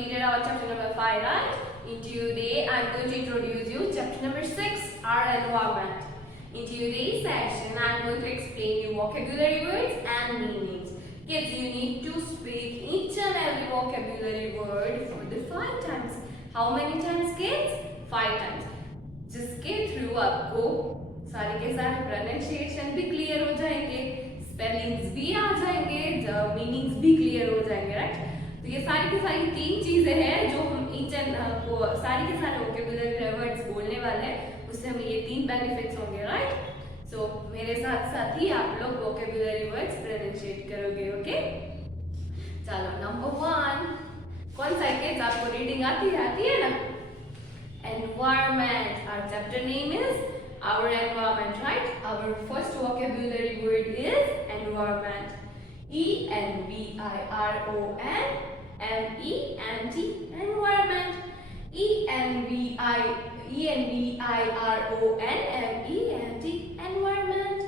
completed our chapter number 5, right? In today, I'm going to introduce you chapter number 6, our environment. In today's session, I'm going to explain you vocabulary words and meanings. Kids, you need to speak each and every vocabulary word for the 5 times. How many times, kids? 5 times. जिसके through आपको सारे के सारे pronunciation भी clear हो जाएंगे, spellings भी आ जाएंगे, मीनिंग्स भी क्लियर हो जाएंगे, राइट? तो ये सारी की सारी 3 चीजें हैं जो हम ईच एंड को सारी के सारे वोकैबुलरी वर्ड्स बोलने वाले हैं, उससे हमें ये 3 बेनिफिट्स होंगे, राइट? सो मेरे साथ साथ ही आप लोग वोकैबुलरी वर्ड्स प्रोनाउंसिएट करोगे, ओके? चलो नंबर 1 कौन सा है किड्स? आपको रीडिंग आती है ना? Environment. Our chapter name is our environment, right? Our first vocabulary word is environment. E-N-V-I-R-O-N-M-E-N-T. Environment. E-N-V-I-R-O-N-M-E-N-T. Environment.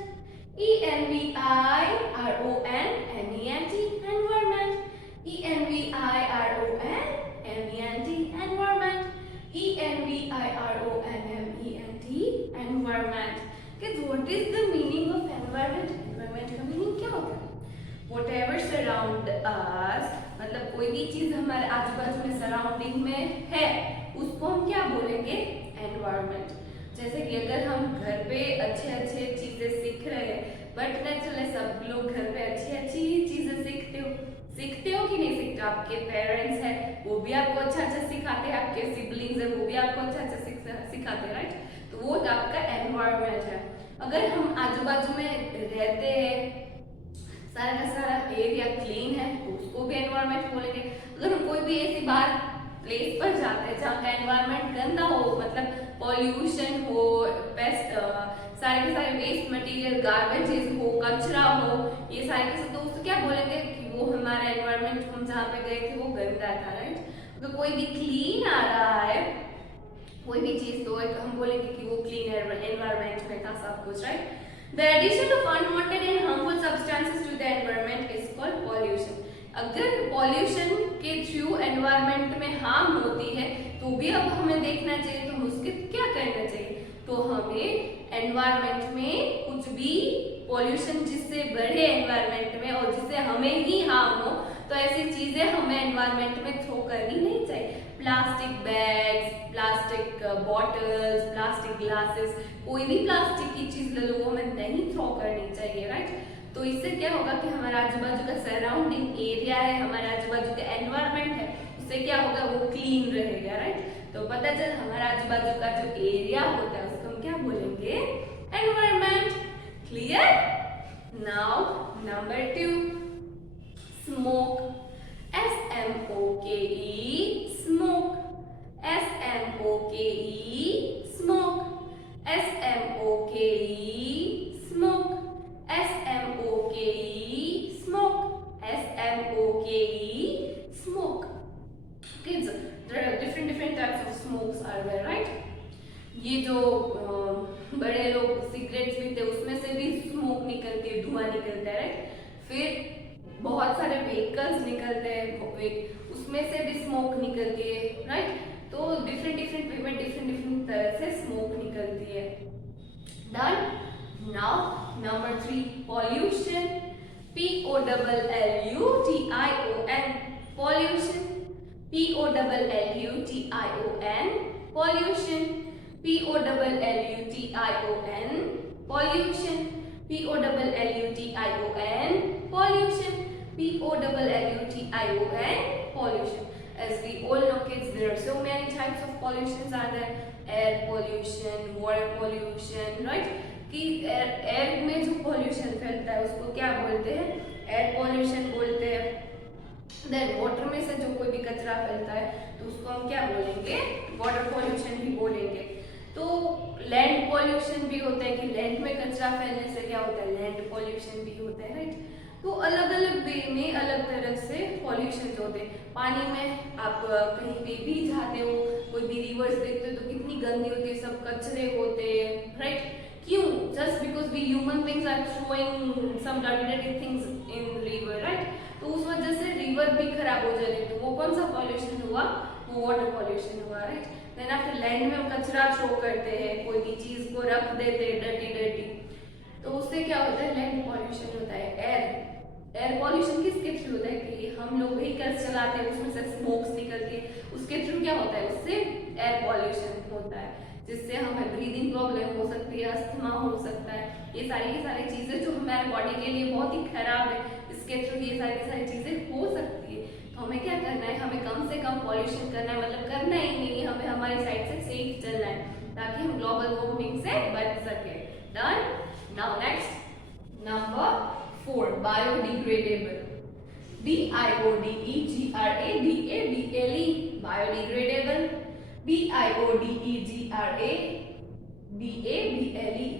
E-N-V-I-R-O-N-M-E-N-T. Environment. E-N-V-I-R-O-N-M-E-N-T. Environment. E-N-V-I-R-O-N-M-E-N-T. Environment. Kids, what is the meaning of environment? Environment का meaning क्या होता है? Whatever surround us, मतलब कोई भी चीज हमारे आजू बाजू में सराउंडिंग में है, उसको हम क्या बोलेंगे? एनवायरमेंट. जैसे कि अगर हम घर पे अच्छे अच्छे चीजें सीख रहे हैं, बट नेचुरली सब लोग घर पे अच्छी अच्छी चीजें सीखते हो कि नहीं सीखते? आपके पेरेंट्स हैं, वो भी आपको अच्छा अच्छा सिखाते हैं, आपके सिबलिंग्स हैं, वो भी आपको अच्छा अच्छा सिखाते हैं, राइट? तो वो आपका एनवायरमेंट है. अगर हम आजू बाजू में रहते हैं, सारा का सारा एरिया क्लीन है, तो उसको भी एनवायरमेंट बोलेंगे. अगर हम कोई भी ऐसी बाहर प्लेस पर जाते हैं जहाँ का एनवायरमेंट गंदा हो, मतलब पॉल्यूशन हो, पेस्ट, सारे के सारे वेस्ट मटेरियल, गार्बेजेस हो, कचरा हो, ये सारे के सब, तो उसको क्या बोलेंगे कि वो हमारा एनवायरमेंट, हम जहाँ पे गए थे वो गंदा था, राइट? तो कोई भी क्लीन आ रहा है, कोई भी चीज, तो हम बोलेंगे कि वो क्लीन एनवायरमेंट में था सब कुछ, right? The addition of unwanted and harmful substances to the environment is called pollution. अगर पॉल्यूशन के थ्रू एनवायरमेंट में हार्म होती है, तो भी अब हमें देखना चाहिए, तो हम उसके क्या करना चाहिए? तो हमें एनवायरमेंट में कुछ भी पॉल्यूशन जिससे बढ़े एनवायरमेंट में और जिससे हमें ही हार्म हो, तो ऐसी चीजें हमें एनवायरमेंट में थ्रो करनी नहीं चाहिए. Plastic bags, plastic bottles, plastic glasses, कोई भी प्लास्टिक की चीज ले लो, वो हमें नहीं थ्रो करनी चाहिए, राइट? तो इससे क्या होगा कि हमारा आजू बाजू का सराउंडिंग एरिया है, हमारे आजू बाजू का एनवायरमेंट है, उससे क्या होगा? वो क्लीन रहेगा, राइट? तो पता चल हमारा आजू बाजू का जो एरिया होता है उसको हम क्या बोलेंगे? Environment. Clear? Now number 2 smoke. S-M-O-K-E smoke. S-M-O-K-E smoke. S-M-O-K-E smoke. S-M-O-K-E smoke. S-M-O-K-E smoke. Kids, there are different types of smokes are there, right? ये जो बड़े लोग सिगरेट्स पीते हैं उसमें से भी स्मोक निकलती है, धुआं निकलता है, राइट? फिर बहुत सारे व्हीकल्स निकलते हैं, उसमें से भी स्मोक निकलती है, राइट? तो डिफरेंट वे में डिफरेंट तरह से स्मोक निकलती है. Done. Now number 3 pollution. P-O-L-L-U-T-I-O-N. Pollution. P-O-L-L-U-T-I-O-N. Pollution. P-O-L-L-U-T-I-O-N. Pollution. P-O-L-L-U-T-I-O-N. pollution. P-O-L-L-U-T-I-O-N. pollution. As we all know, kids, there are so many types of pollutions are there. Air pollution, water pollution, right? कि air में जो pollution फैलता है उसको क्या बोलते हैं? Air pollution बोलते हैं. देन वाटर में से जो कोई भी कचरा फैलता है तो उसको हम क्या बोलेंगे? वाटर pollution भी बोलेंगे. तो लैंड पॉल्यूशन भी होता है कि लैंड में कचरा फैलने से क्या होता है? लैंड पॉल्यूशन भी होता है, राइट? तो अलग अलग वे में अलग तरह से पॉल्यूशन होते हैं. पानी में आप कहीं पे भी जाते हो, कोई भी रिवर्स देखते हो तो कितनी गंदी होती है, सब कचरे होते हैं, राइट? क्यों? Just because we human beings are throwing some dirty things in river, right? तो उस वजह से रिवर भी खराब हो जाती है. तो वो कौन सा पॉल्यूशन हुआ, वो वाटर पॉल्यूशन हुआ, राइट। देन आफ्टर लैंड में हम कचरा थ्रो करते हैं, कोई भी चीज को रख देते हैं डर्टी, तो उससे क्या होता है, लैंड पॉल्यूशन होता है। एयर पॉल्यूशन किसके थ्रू होता है कि हम लोग व्हीकल्स चलाते हैं, उसमें से स्मोक्स निकलती है, उसके थ्रू क्या होता है, उससे एयर पॉल्यूशन होता है, जिससे हमें ब्रीदिंग प्रॉब्लम हो सकती है, अस्थमा हो सकता है। ये सारी चीजें जो हमारे बॉडी के लिए बहुत ही खराब है, इसके थ्रू ये सारी चीजें हो सकती है। तो हमें क्या करना है, हमें कम से कम पॉल्यूशन करना है, मतलब करना ही नहीं है, हमें हमारी साइड से सेफ चलना है ताकि हम ग्लोबल वार्मिंग से बच सके। Done. Now next number 4, biodegradable. BIODEGRADABLE, biodegradable. BIODEGRADABLE,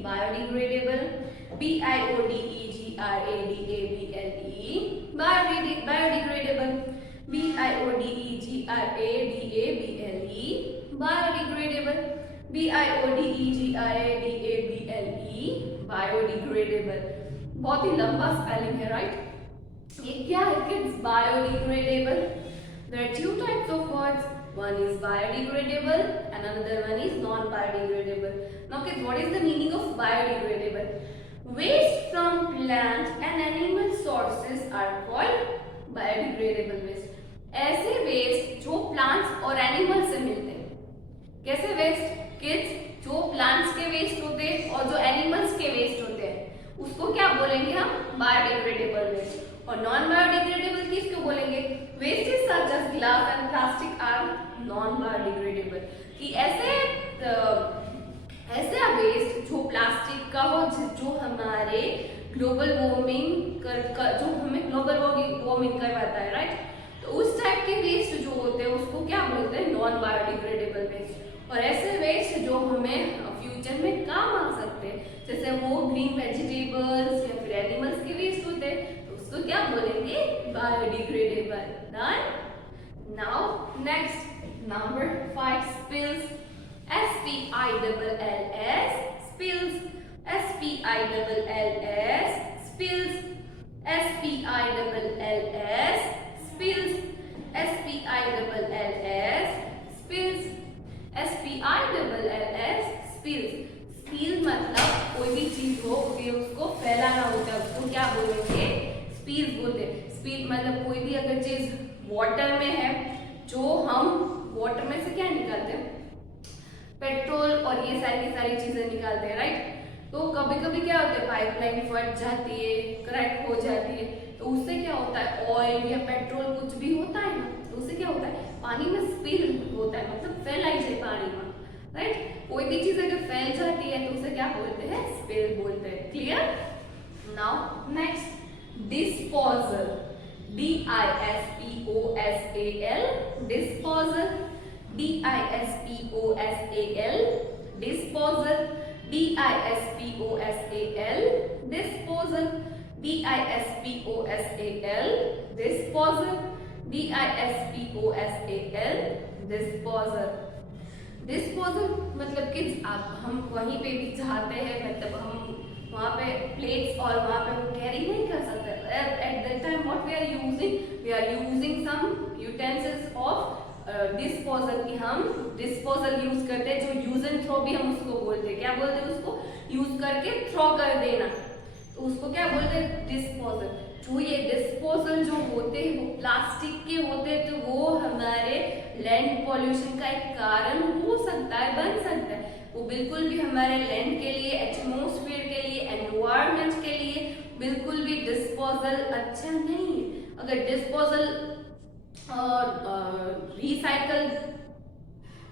biodegradable. BIODEGRADABLE, biodegradable. BIODEGRADABLE, biodegradable. BIODEGRADABLE, biodegradable. बहुत ही लंबा स्पेलिंग है, राइट। ये क्या है kids, biodegradable. There are 2 types of words. One is biodegradable and another one is non-biodegradable. Now kids, what is the meaning of biodegradable? Waste from plant and animal sources are called biodegradable waste. ऐसे waste जो plants और animal से मिलते हैं। कैसे waste kids, जो plants के waste होते हैं और जो एनिमल्स के वेस्ट होते हैं उसको क्या बोलेंगे हम, बायोडिग्रेडेबल वेस्ट। और नॉन बायोडिग्रेडेबल किसको बोलेंगे, wastage such as glass and plastic are non biodegradable. कि ऐसे वेस्ट जो प्लास्टिक का हो, जो हमारे ग्लोबल वार्मिंग जो हमें ग्लोबल वार्मिंग करवाता है, राइट। तो उस टाइप के वेस्ट जो होते हैं उसको क्या बोलते हैं, नॉन बायोडिग्रेडेबल वेस्ट। और ऐसे वेस्ट जो हमें फ्यूचर में काम आ सकते हैं, जैसे वो ग्रीन वेजिटेबल्स या फिर एनिमल्स के वेस्ट होते हैं, तो उसको क्या बोलेंगे, biodegradable. Done. Now next number 5, spills. SPILLS, spills। SPILLS, spills। SPILLS, spills। SPILLS, spills। SPILLS, spills। Spill मतलब कोई भी चीज हो कि उसको फैलाना होता है, उसको क्या बोलेंगे, स्पील बोलते हैं। स्पील मतलब कोई भी अगर चीज वाटर में है, जो हम वाटर में से क्या निकालते हैं, पेट्रोल और ये सारी चीजें निकालते हैं, राइट। तो कभी कभी क्या होता है, पाइपलाइन फट जाती है, क्रैक हो जाती है, तो उससे क्या होता है, ऑयल या पेट्रोल कुछ भी होता है ना, तो उससे क्या होता है, पानी में स्पिल होता है, मतलब फैलाई जाए पानी में, राइट। कोई भी चीज अगर फैल जाती है तो उसे क्या बोलते हैं, स्पिल बोलते हैं। Clear. Now next, disposal. DISPOSAL, disposal. DISPOSAL, disposal। DISPOSAL, disposal। DISPOSAL, disposal। DISPOSAL, disposal। Disposal मतलब कि हम वहीं पे भी चाहते हैं, मतलब हम वहाँ पे प्लेट्स और वहाँ पे वो कैरी नहीं कर सकते। At that time what we are using some utensils of disposal, की हम डिस्पोजल यूज करते हैं, जो यूज एंड थ्रो भी हम उसको बोलते हैं। क्या बोलते हैं उसको, यूज करके थ्रो कर देना, तो उसको क्या बोलते हैं, डिस्पोजल। जो ये डिस्पोजल जो होते हैं वो प्लास्टिक के होते हैं, तो वो हमारे लैंड पॉल्यूशन का एक कारण हो सकता है, बन सकता है। वो बिल्कुल भी हमारे लैंड के लिए, एटमॉस्फेयर के लिए, एनवायरनमेंट के लिए बिल्कुल भी डिस्पोजल अच्छा नहीं है। अगर डिस्पोजल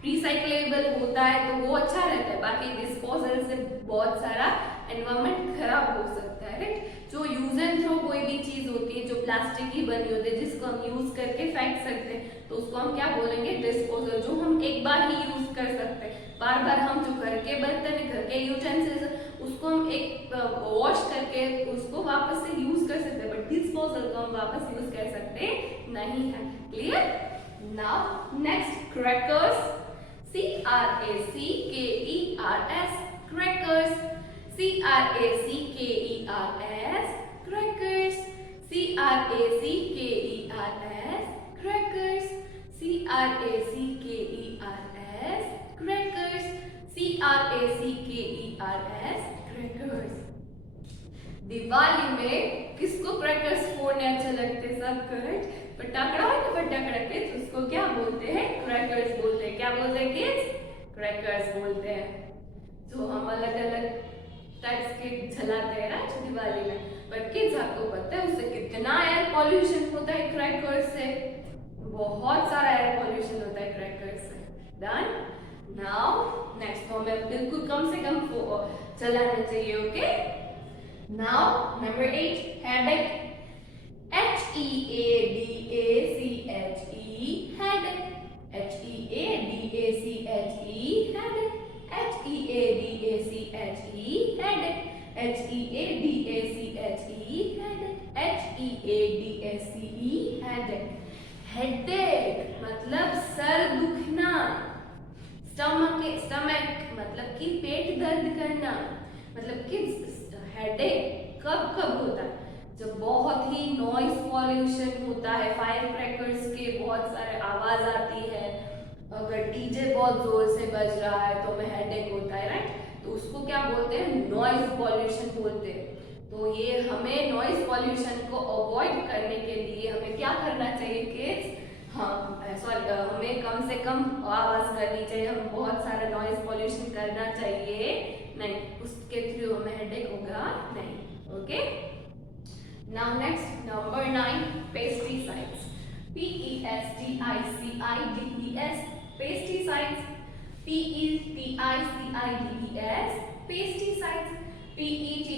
रिसाइकलेबल होता है तो वो अच्छा रहता है, बाकी डिस्पोजल से बहुत सारा एनवायरनमेंट खराब हो सकता है, राइट। जो यूज एंड थ्रो कोई भी चीज होती है जो प्लास्टिक की बनी होती है, जिसको हम यूज करके फेंक सकते हैं, तो उसको हम क्या बोलेंगे, डिस्पोजल। जो हम एक बार ही यूज कर सकते हैं, बार बार हम जो घर के बर्तन है, घर के यूटेंसिल्स, उसको हम एक वॉश करके उसको वापस से यूज कर सकते हैं, बट डिस्पोजल को हम वापस यूज कर सकते नहीं है। Clear. Now next, crackers. CRACKERS, crackers। CRACKERS, crackers। CRACKERS, crackers। Diwali में किसको क्रैकर्स फोड़ने अच्छे लगते हैं? सब करेक्ट, पटाखा है ना, पटाखा किड्स उसको क्या बोलते हैं? क्रैकर्स बोलते हैं। क्या बोलते हैं किड्स? क्रैकर्स बोलते हैं। तो हम अलग अलग टाइप्स के जलाते हैं ना दिवाली में, बट किड्स आपको पता है उससे कितना एयर पॉल्यूशन होता है क्रैकर्स से? बहुत सारा एयर पॉल्यूशन होता है क्रैकर्स से। डन। नाउ नेक्स्ट तो हमें बिल्कुल कम से कम चलाना चाहिए। Okay, now number 8 headache. HEADACHE headache, HEADACHE headache, HEADACHE headache, HEADACHE headache, HEADACE headache। Headache मतलब सर दुखना, स्टमक मतलब कि पेट दर्द करना। मतलब कि हेडेक कब कब होता है? जब बहुत ही नॉइस पॉल्यूशन होता है, फायर क्रैकर्स के बहुत सारे आवाज आती है, अगर डीजे बहुत जोर से बज रहा है तो हमें हेडेक होता है, राइट? तो उसको क्या बोलते हैं? नॉइस पॉल्यूशन बोलते हैं। तो ये हमें नॉइस पॉल्यूशन को अवॉइड करने के लिए हमें क्या करना चाहिए किड्स? हमें कम से कम आवाज करनी चाहिए, हम बहुत सारा नॉइस पॉल्यूशन करना चाहिए नहीं, उसके थ्रू हमें हेडेक होगा नहीं। Okay, now next number 9 pesticides. PESTICIDES pesticides, PETICIDES pesticides, PETICIDES pesticides, PETICIDES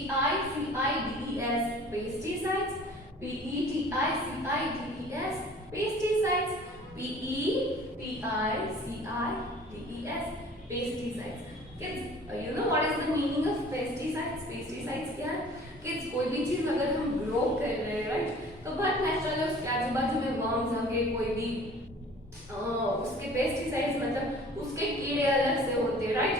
pesticides, PETICIDES pesticides। Kids, you know what is the meaning of pesticides? Pesticides क्या है? Kids, कोई भी चीज अगर हम ग्रो कर रहे हैं, राइट, तो बहुत नेचुरल है उसके आजू बाजू में वर्म्स होंगे, कोई भी उसके पेस्टिसाइड्स मतलब उसके कीड़े अलग से होते हैं, राइट?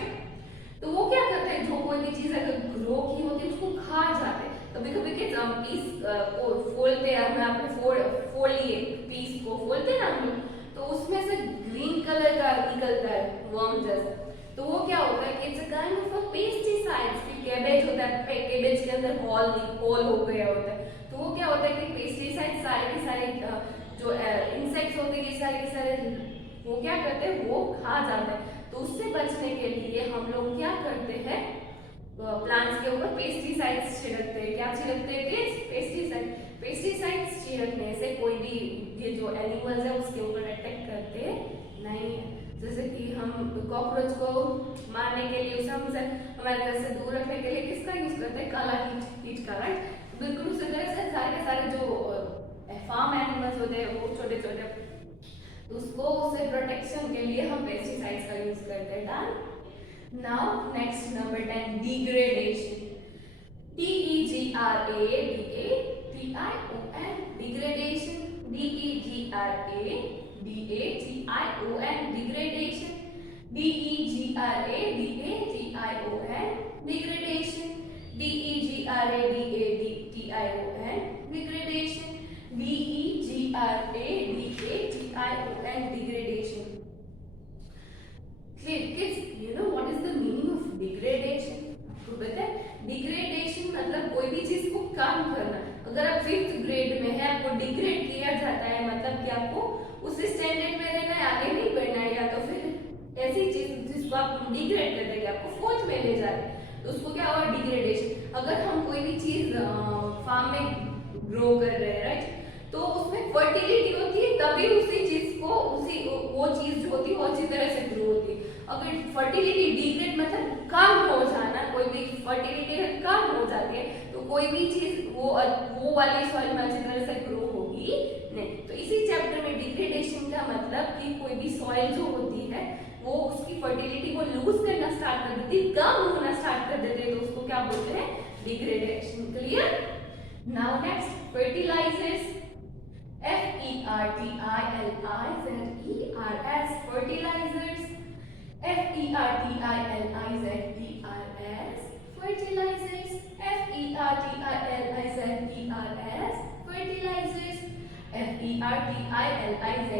तो वो क्या करते हैं? जो कोई भी चीज अगर ग्रो की होती है उसको खा जाते हैं। कभी कभी के पीस को फोड़ते हैं, हमें आपने फोड़िए पीस को फोड़ते हैं ना हम लोग, तो उसमें से ग्रीन कलर का निकलता है वर्म जैसा। तो वो क्या होता है? It's a kind of a pesticides. Cabbage होता है, कैबेज के अंदर होल हो गया होता है, तो वो क्या होता है कि पेस्टिसाइड सारे के सारे जो इंसेक्ट्स होते हैं, ये सारे के सारे वो क्या करते हैं? वो खा जाते हैं। तो उससे बचने के लिए हम लोग क्या करते हैं? प्लांट्स के ऊपर पेस्टिसाइड्स छिड़कते हैं। क्या छिड़कते हैं किड्स? पेस्टिसाइड। पेस्टिसाइड्स छिड़कने से कोई भी ये जो एनिमल्स है उसके ऊपर अटैक करते नहीं है। जैसे कि हम कॉकरोच को मारने के लिए, उसे हमारे घर से दूर रखने के लिए किसका यूज करते हैं? काला कीट का, राइट? बिल्कुल उसी तरह से सारे के सारे जो फार्म एनिमल्स होते हैं वो छोटे छोटे, उसको उसे प्रोटेक्शन के लिए हम पेस्टिसाइड्स का यूज करते हैं। Done. Now next number 10 degradation। DEGRADATION degradation, DEGRADATION degradation, DEGRADATION degradation, DEGRADATION degradation, DEGRADATION degradation। Kids, you know what is the meaning of degradation? आपको पता है? डिग्रेडेशन मतलब कोई भी चीज को कम करना। अगर आप 5th ग्रेड में है, आपको डिग्रेड किया जाता है, मतलब कि आपको उस स्टैंडर्ड में रहना है, आगे नहीं बढ़ना है, या तो फिर ऐसी चीज जिसको आप डिग्रेड कर देंगे, आपको 4th में ले जा रहे हैं, तो उसको क्या हुआ? डिग्रेडेशन। अगर हम कोई भी चीज फार्म में ग्रो कर रहे हैं, राइट, तो उसमें फर्टिलिटी होती है, तभी उसी चीज को वो चीज जो होती है वो अच्छी तरह से ग्रो होती है। अगर फर्टिलिटी डिग्रेड मतलब कम हो जाना, कोई भी फर्टिलिटी कम हो जाती है, तो कोई भी चीज वो वाली सॉइल में अच्छी तरह से ग्रो होगी नहीं। तो इसी चैप्टर में डिग्रेडेशन का मतलब कि कोई भी सॉइल जो होती है वो उसकी फर्टिलिटी को लूज करना स्टार्ट कर देती है, कम होना स्टार्ट कर देती है, तो उसको क्या बोलते हैं? Degradation. Clear? Now next fertilisers. FERTILIZERS fertilizers, FERTILIZERS fertilizers, FERTILIZERS fertilizers, FERTILIZERS fertilizers,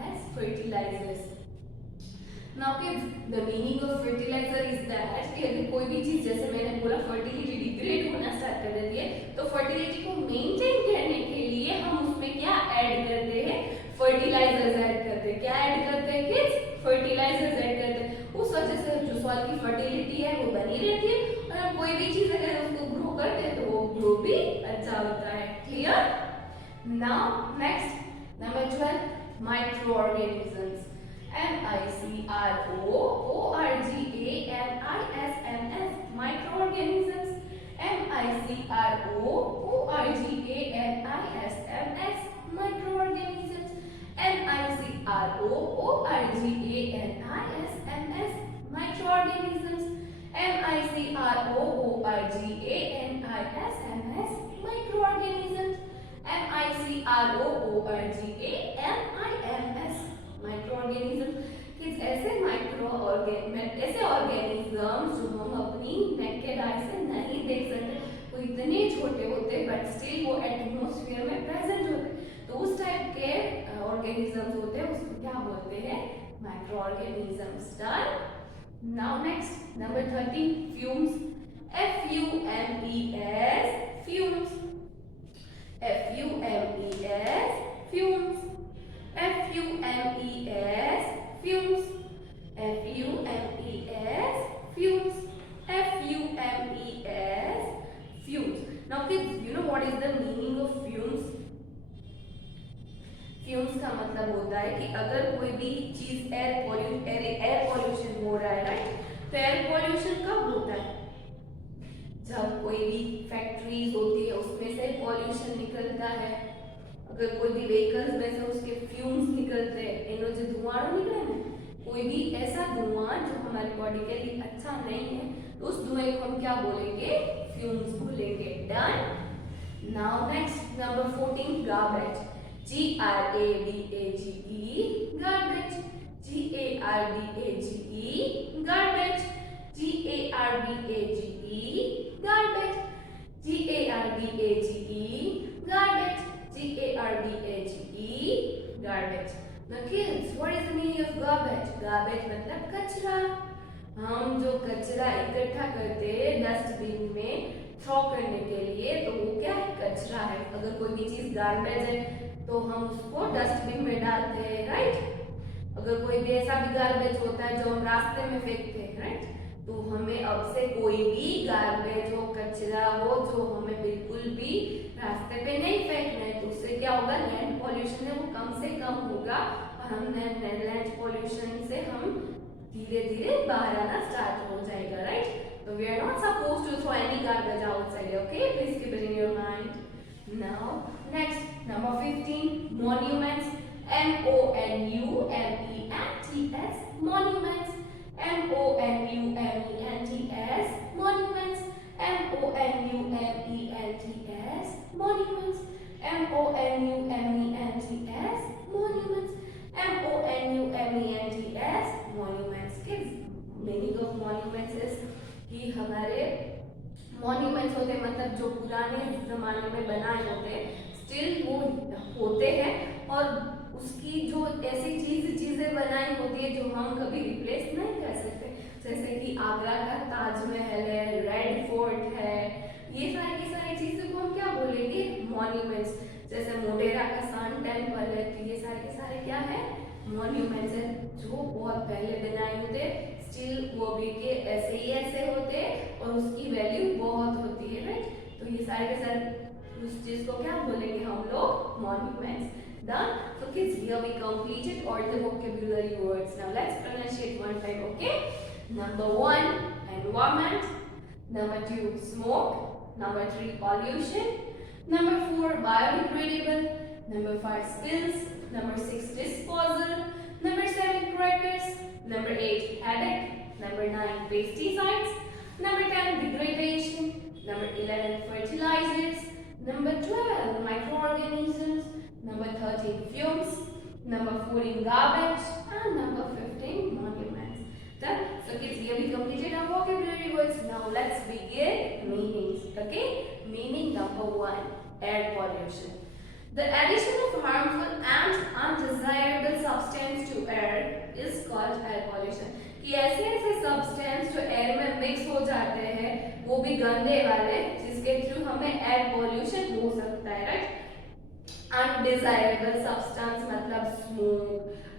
FERTILIZERS fertilizers। Now kids, the meaning of fertiliser is that कि अगर कोई भी चीज, जैसे मैंने बोला फर्टिलिटी डिग्रेड होना स्टार्ट कर देती है, तो फर्टिलिटी को मेंटेन करने के लिए हम उसमें क्या ऐड करते हैं, फर्टिलाइजर्स ऐड करते हैं। क्या ऐड करते हैं किड्स, फर्टिलाइजर्स ऐड करते हैं। उस वजह से जो सॉइल की फर्टिलिटी है वो बनी रहती है, और हम कोई भी चीज अगर उसको ग्रो करते हैं तो वो ग्रो भी अच्छा होता है। Clear? Now next number 12, micro organisms. MICROORGANISMS, microorganisms. MICROORGANISMS, microorganisms. MICROORGANISMS, microorganisms. MICROORGANISMS, microorganisms. MICROORGANIMS, microorganisms। ऐसे ऑर्गेनिजम्स जो हम अपनी नेकेड आई से नहीं देख सकते, वो इतने छोटे होते बट स्टिल वो एटमॉस्फेयर में प्रेजेंट होते, तो उस टाइप के ऑर्गेनिजम्स होते हैं, उसको क्या बोलते हैं, micro organisms. Done. Now next number 13, fumes. FUMES, fumes. FUMES, fumes. FUMES, fumes. FUMES, fumes. FUMES, fumes. Now kids, you know what is the meaning of fumes? Fumes का मतलब होता है कि अगर कोई भी चीज एयर पॉल्यूशन हो रहा है, राइट, तो एयर पॉल्यूशन कब होता है, जब कोई भी फैक्ट्रीज होती है उसमें से पॉल्यूशन निकलता है, अगर कोई भी व्हीकल्स में से उसके फ्यूम्स निकलते हैं, इनमें जो धुआं निकले ना, कोई भी ऐसा धुआं जो हमारी बॉडी के लिए अच्छा नहीं है, तो उस धुएं को हम क्या बोलेंगे, फ्यूम्स बोलेंगे। Done. Now next number 14, garbage. GRABAGE, garbage. GARBAGE, garbage. GARBAGE, garbage. GARBAGE, garbage. GARBAGE, garbage. Now kids, what is the meaning of garbage? Garbage मतलब कचरा। हम जो कचरा इकट्ठा करते हैं डस्टबिन में थ्रो करने के लिए, तो वो क्या है, कचरा है। अगर कोई भी चीज गार्बेज है तो हम उसको डस्टबिन में डालते हैं, राइट। अगर कोई भी ऐसा भी गार्बेज होता है जो हम रास्ते में फेंकते हैं, राइट, तो हमें अब से कोई भी गार्बेज हो, कचरा हो, जो हमें बिल्कुल भी रास्ते पे नहीं फेंकना है, तो उससे क्या होगा, लैंड पॉल्यूशन है वो कम से कम होगा, और हम लैंड पॉल्यूशन से हम धीरे धीरे बाहर आना स्टार्ट हो जाएगा, राइट। तो we are not supposed to throw any garbage outside, okay, please keep it in your mind. Now next number 15, monuments. MONUMENTS, monuments. MONUMENTS, monuments. MONUMENTS, monuments. MONUMENTS, monuments. MONUMENTS, monuments. Kids, meaning of monuments is कि हमारे monuments होते हैं, मतलब जो पुराने जमाने में बनाए होते हैं, स्टिल वो होते हैं, और उसकी जो ऐसी चीजें बनाई होती है जो हम कभी रिप्लेस नहीं कर सकते, जैसे कि आगरा का ताजमहल है, रेड फोर्ट है, ये सारी की सारी चीजें को हम क्या बोलेंगे, मॉन्यूमेंट्स। जैसे मोटेरा का सन टेम्पल है, तो ये सारे के सारे क्या है, मॉन्यूमेंट्स है, जो बहुत पहले बनाए होते, स्टिल वो भी के ऐसे ही ऐसे होते, और उसकी वैल्यू बहुत होती है, राइट। तो ये सारे के सारे उस चीज को क्या बोलेंगे हम लोग, monuments. Done. So kids, here we completed all the vocabulary words. Now let's pronunciate one time, okay? Number 1, environment. Number 2, smoke. Number 3, pollution. Number 4, biodegradable. Number 5, spills. Number 6, disposal. Number 7, crackers. Number 8, headache. Number 9, pesticides. Number 10, degradation. Number 11, fertilizers. Number 12, microorganisms. Number 13, fumes. Number 14, garbage. And number 15, monuments. Done. So kids, here we completed our vocabulary words. Now let's begin meanings. Okay? Meaning number 1, air pollution. The addition of harmful and undesirable substance to air is called air pollution. कि ऐसे ऐसे substance जो air में mix हो जाते हैं वो भी गंदे वाले, जिसके थ्रू हमें एयर पोल्यूशन हो सकता है, राइट। अनडिजायरेबल सब्सटेंस मतलब स्मोक,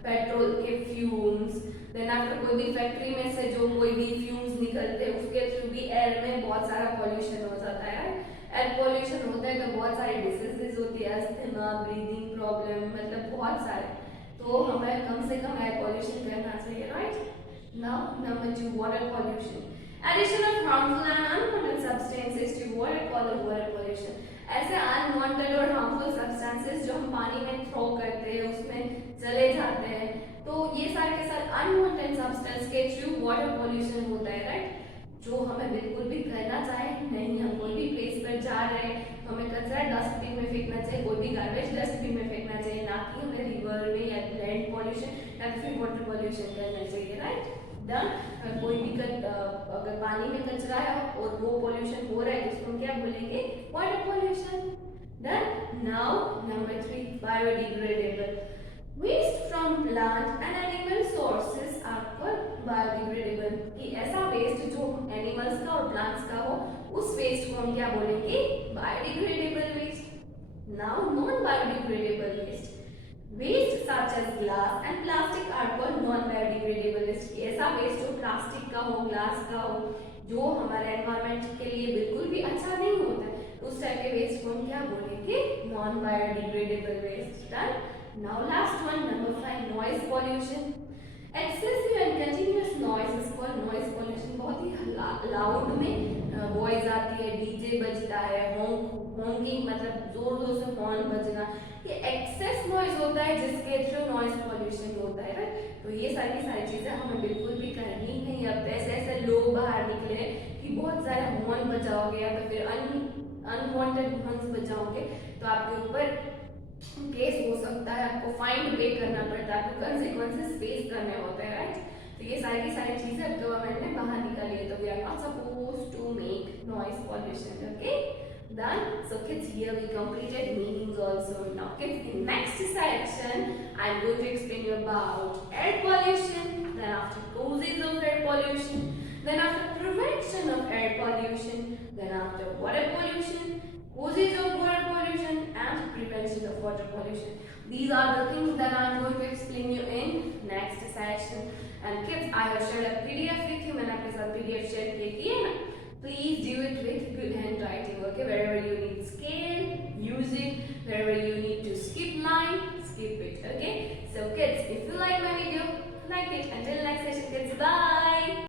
पेट्रोल के फ्यूम्स, देन आफ्टर कोई भी फैक्ट्री में से जो कोई भी फ्यूम्स निकलते हैं उसके थ्रू भी एयर में बहुत सारा पॉल्यूशन हो जाता है। एयर पॉल्यूशन होता है तो बहुत सारी डिसीजेज होती है, अस्थमा, ब्रीदिंग प्रॉब्लम, मतलब बहुत सारे। तो हमें कम से कम एयर पॉल्यूशन करना चाहिए, right. Now, number 2, water pollution. Addition of harmful and unwanted substances to water called water pollution. ऐसे अनवांटेड और हार्मफुल सब्सटेंसेस जो हम पानी में थ्रो करते हैं उसमें चले जाते हैं, तो ये सारे के साथ अनवांटेड सब्सटेंस के थ्रू वाटर पोल्यूशन होता है, राइट। जो हमें बिल्कुल भी करना चाहिए नहीं। हम कोई भी प्लेस पर जा रहे हैं तो हमें कचरा डस्टबिन में फेंकना चाहिए, कोई भी गार्बेज डस्टबिन में फेंकना चाहिए, ना कि हमें रिवर में या लैंड पॉल्यूशन या फिर वाटर पॉल्यूशन करना चाहिए, राइट। डन। कोई भी अगर पानी में कचरा है और वो पॉल्यूशन हो रहा है तो उसको क्या बोलेंगे, water pollution. Done. Now number 3, biodegradable waste from plant and animal sources are called biodegradable. कि ऐसा वेस्ट जो एनिमल्स का और प्लांट्स का हो उस वेस्ट को हम क्या बोलेंगे, biodegradable waste. Now non biodegradable waste, waste such as glass and plastic are called non biodegradable waste. ऐसा वेस्ट जो प्लास्टिक का हो, ग्लास का हो, जो हमारे एनवायरनमेंट के लिए बिल्कुल भी अच्छा नहीं होता है, उस टाइप के वेस्ट को हम क्या बोलेंगे, non biodegradable waste. Done. Now last one, number 5, noise pollution. Excessive and continuous noise is called noise pollution. बहुत ही लाउड में वॉइस आती है, डीजे बजता है, हॉकिंग मतलब जोर जोर से हॉर्न बजना, ये एक्सेस नॉइज होता है जिसके थ्रू नॉइज पॉल्यूशन होता है, राइट। तो ये सारी चीजें हमें बिल्कुल भी करनी नहीं। अब ऐसे ऐसे लोग बाहर निकले कि बहुत सारे हॉर्न बजाओगे या तो फिर अनवांटेड हॉर्न्स बजाओगे तो आपके ऊपर केस हो सकता है, आपको फाइन पे करना पड़ता है, आपको कंसेक्वेंसेस फेस करने होते हैं, राइट। तो ये सारी चीजें गवर्नमेंट ने बाहर निकाली है, तो we are not supposed to make noise pollution, okay. Done. So kids, here we completed meanings also. Now kids, in next section I'm going to explain you about air pollution, then after causes of air pollution, then after prevention of air pollution, then after water pollution, causes of water pollution and prevention of water pollution. These are the things that I'm going to explain you in next section. And kids, I have shared a PDF with you. मैंने आपके साथ PDF share किया है ना? Please do it with good handwriting, okay? Wherever you need scale, use it. Wherever you need to skip line, skip it, okay? So kids, if you like my video, like it. Until next session, kids, bye!